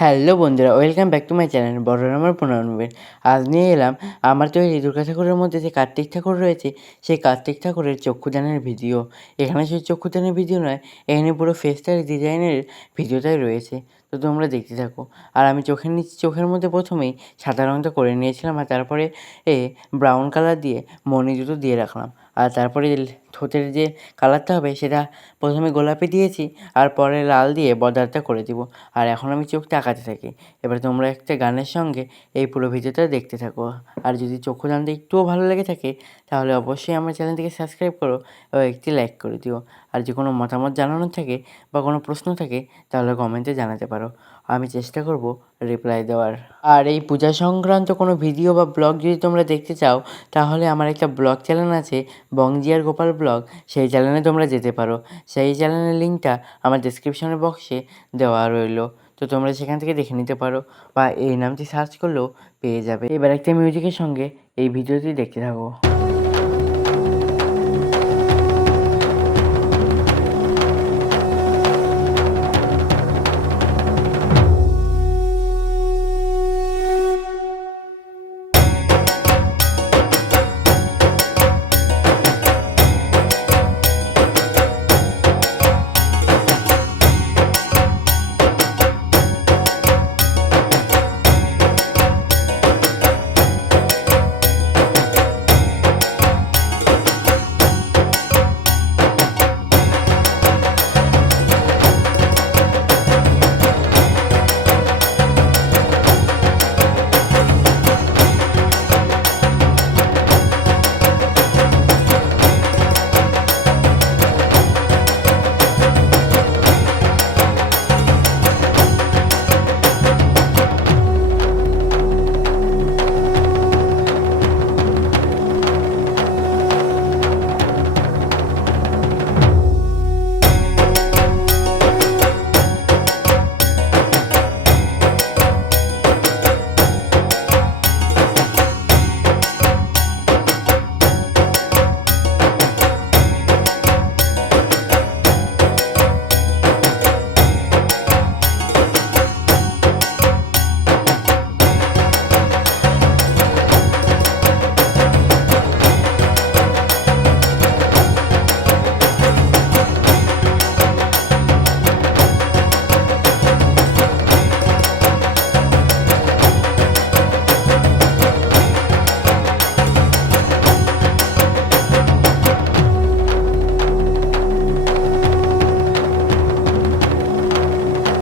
Hello বন্ধুরা, welcome back to my channel বড়রা আমার পুনর্নবীন। আজ নিয়ে এলাম আমার তৈরি দুর্গা ঠাকুরের মধ্যে যে কার্তিক ঠাকুর রয়েছে সেই কার্তিক ঠাকুরের চক্ষুদানের ভিডিও। এখানে সেই চক্ষুদানের ভিডিও নয়, এখানে পুরো ফেসটার ডিজাইনের ভিডিওটাই রয়েছে। তো তোমরা দেখতে থাকো। আর আমি চোখের মধ্যে প্রথমেই সাদা রঙটা করে নিয়েছিলাম, আর তারপরে ব্রাউন কালার দিয়ে মণি দুটো দিয়ে রাখলাম। আর তারপরে ঠোঁটের যে কালারটা হবে সেটা প্রথমে গোলাপি দিয়েছি, আর পরে লাল দিয়ে বর্ডারটা করে দিব। আর এখন আমি চোখটা আঁকাতে থাকি। এবার তোমরা একটা গানের সঙ্গে এই পুরো ভিডিওটা দেখতে থাকো। আর যদি চক্ষুদানটা একটুও ভালো লেগে থাকে তাহলে অবশ্যই আমার চ্যানেলটিকে সাবস্ক্রাইব করো এবং একটি লাইক করে দিও। আর যে কোনো মতামত জানানোর থাকে বা কোনো প্রশ্ন থাকে তাহলে কমেন্টে জানাতে পারো, আমি চেষ্টা করব রিপ্লাই দেওয়ার। আর এই পূজা সংক্রান্ত কোনো ভিডিও বা ব্লগ যদি তোমরা দেখতে চাও তাহলে আমার একটা ব্লগ চ্যানেল আছে, বংজিয়ার গোপাল ব্লগ। সেই চ্যানেলে তোমরা যেতে পারো। সেই চ্যানেলের লিঙ্কটা আমার ডেসক্রিপশনের বক্সে দেওয়া রইলো। তো তোমরা সেখান থেকে দেখে নিতে পারো বা এই নামটি সার্চ করলেও পেয়ে যাবে। এবার একটা মিউজিকের সঙ্গে এই ভিডিওটি দেখতে থাকো।